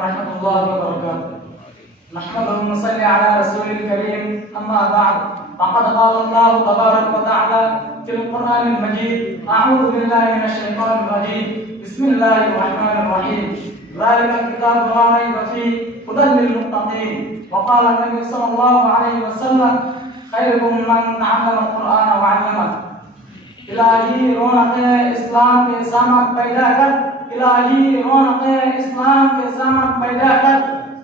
ورحمة الله وبركاته. نحمده ونصلي على رسوله الكريم. أما بعد، فقد قال الله تبارك وتعالى في القرآن المجيد: أعوذ بالله من الشيطان الرجيم، بسم الله الرحمن الرحيم. ذلك الكتاب لا ريب فيه هدى للمتقين. وقال النبي صلى الله عليه وسلم: خيركم من تعلم القرآن وعلمه. الہی رونق اسلام کے سامت پیدا کر، الہی رونق اسلام کے سامت پیدا کر،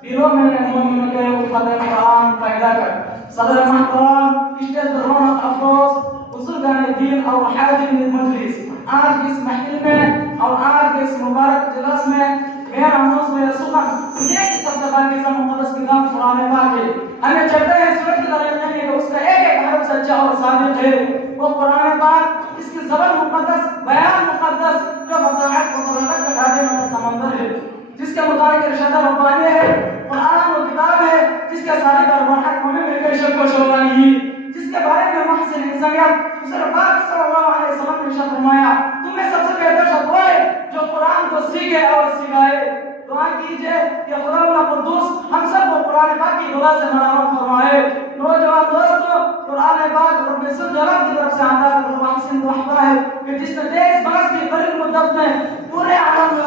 دلوں میں مومن کے الفت قرآن پیدا کر. صدر محترم، اشتد رونق افروز بزرگان دین اور حاضرین مجلس، آج اس محفل میں اور آج کے اس مبارک جلس میں میرا موضوع سخن یہ کہ سب سے بڑی مقدس کتاب قرآن پاک ہے. ہمیں چاہتے ہیں سورت الرحمن کہ اس کا ایک ایک حرف سچا اور صادق ہے. وہ قرآن پاک، اس کی زبان مقدس، بیان مقدس، جو وضاحت و بلاغت کا ڈھانچے میں سمندر ہے، جس کے مطابق ارشاد ربانی ہے. قرآن وہ کتاب ہے جس کے صادق اور برحق ہونے میں کوئی شک و شبہ نہیں، جس کے بارے میں محسن انسانیت حضور پاک صلی اللہ علیہ وسلم نے ارشاد فرمایا: تمہیں سب سے بہتر شخص وہ ہے جو قرآن کو سیکھے اور سکھائے. دعا کیجئے کہ خدا قدوس ہم سب کو قرآن پاک کی دعا سے منعوت فرمائے. نوجوان دوستو، قرآن پاک رب الجلال کی طرف سے آتا ہے اور محسن وحدہ ہے کہ جس نے 23 برس کی قریب مدت میں پورے عالم میں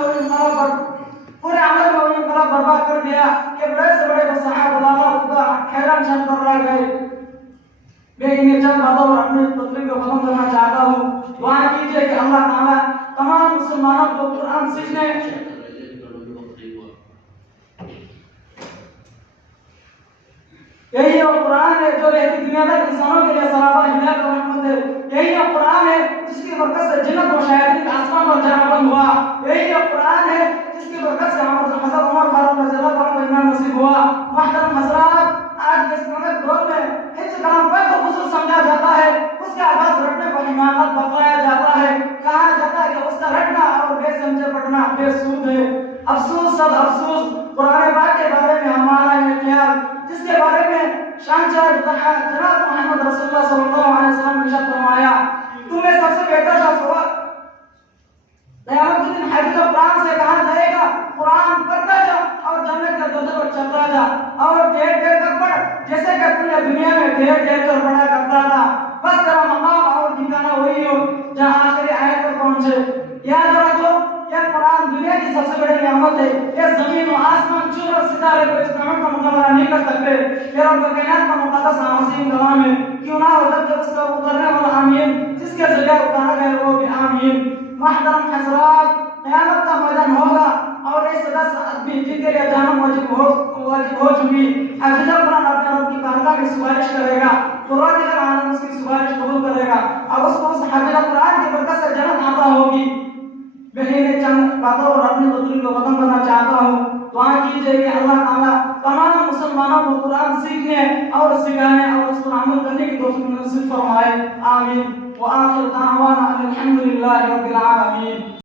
انقلاب برباد کر دیا کہ بڑے سے بڑے صحابہ بلاغت کا حیران شان کر رہ گئے. میں انہیں چند باتوں پر اپنی تقریر کو ختم کرنا چاہتا ہوں. دعا کیجئے کہ اللہ تعالیٰ تمام مسلمانوں کو قرآن سیکھنے، یہی وہ قرآن ہے جو رہتی دنیا تک انسانوں کے لیے سرابہ ہدایت اور رحمت ہے. یہی وہ قرآن ہے جس کی برکت سے جنت و شیاطین کا آسمان پر جانا بند ہوا. یہی وہ قرآن ہے جس کی برکت سے حضرت عمر فاروق رضی اللہ عنہ کو ایمان نصیب ہوا. محترم حضرات، آج کے اس مغرب دور میں حفظ کلام پاک کو فضول سمجھا جاتا ہے، اس کے آغاز رٹنے کو حماقت بتایا جاتا ہے، کہا جاتا ہے کہ اس کا رٹنا اور بے سمجھے پڑھنا بے سود ہے. افسوس، صد افسوس، قرآن پاک کے بارے میں ہمارا یہ خیال، جس کے بارے میں شانچہ جناب محمد رسول اللہ صلی اللہ علیہ وسلم نے ارشاد فرمایا: تمہیں سب سے بہتر شخص ہوا قیامت کے دن حدیث قرآن سے کہا جائے گا قرآن پڑھتا جا اور جنت کے درجے پر چلتا جا اور دیر دیر تک پڑھ، جیسے کہ تم دنیا میں دیر دیر تک پڑھا کرتا تھا. بس تیرا مقام اور ٹھکانہ وہی ہو جہاں آخری آیت پر پہنچے. یاد رکھو، یہ قرآن دنیا کی سب سے بڑی نعمت ہے. یہ زمین و آسمان، چور اور ستارے کو اس نعمت کا مقابلہ نہیں کر سکتے. یہ رب کائنات کا مقدس عظیم کلام ہے. کیوں نہ ہو جب اس کا اترنے والا آمین، جس کے ذریعے اتارا گیا وہ بھی آمین. محترم حضرات، قیامت کا میدان ہوگا اور اس 10 آدمی جن کے لیے جہنم واجب ہو چکی. حافظ قرآن اپنے رب کی بارگاہ میں سفارش کرے گا، قرآن کا عالم اس کی سفارش قبول کرے گا اور اس کو اس حافظ قرآن کی برکت سے جنت عطا ہوگی. میں انہیں چند باتوں اور اپنی تقریر کو ختم کرنا چاہتا ہوں. دعا کیجئے کہ اللہ تعالیٰ تمام مسلمانوں کو قرآن سیکھنے اور سکھانے اور اس پر عمل کرنے کی توفیق نصیب فرمائے. آمین. وآخر دعوانا الحمد للہ رب العالمین.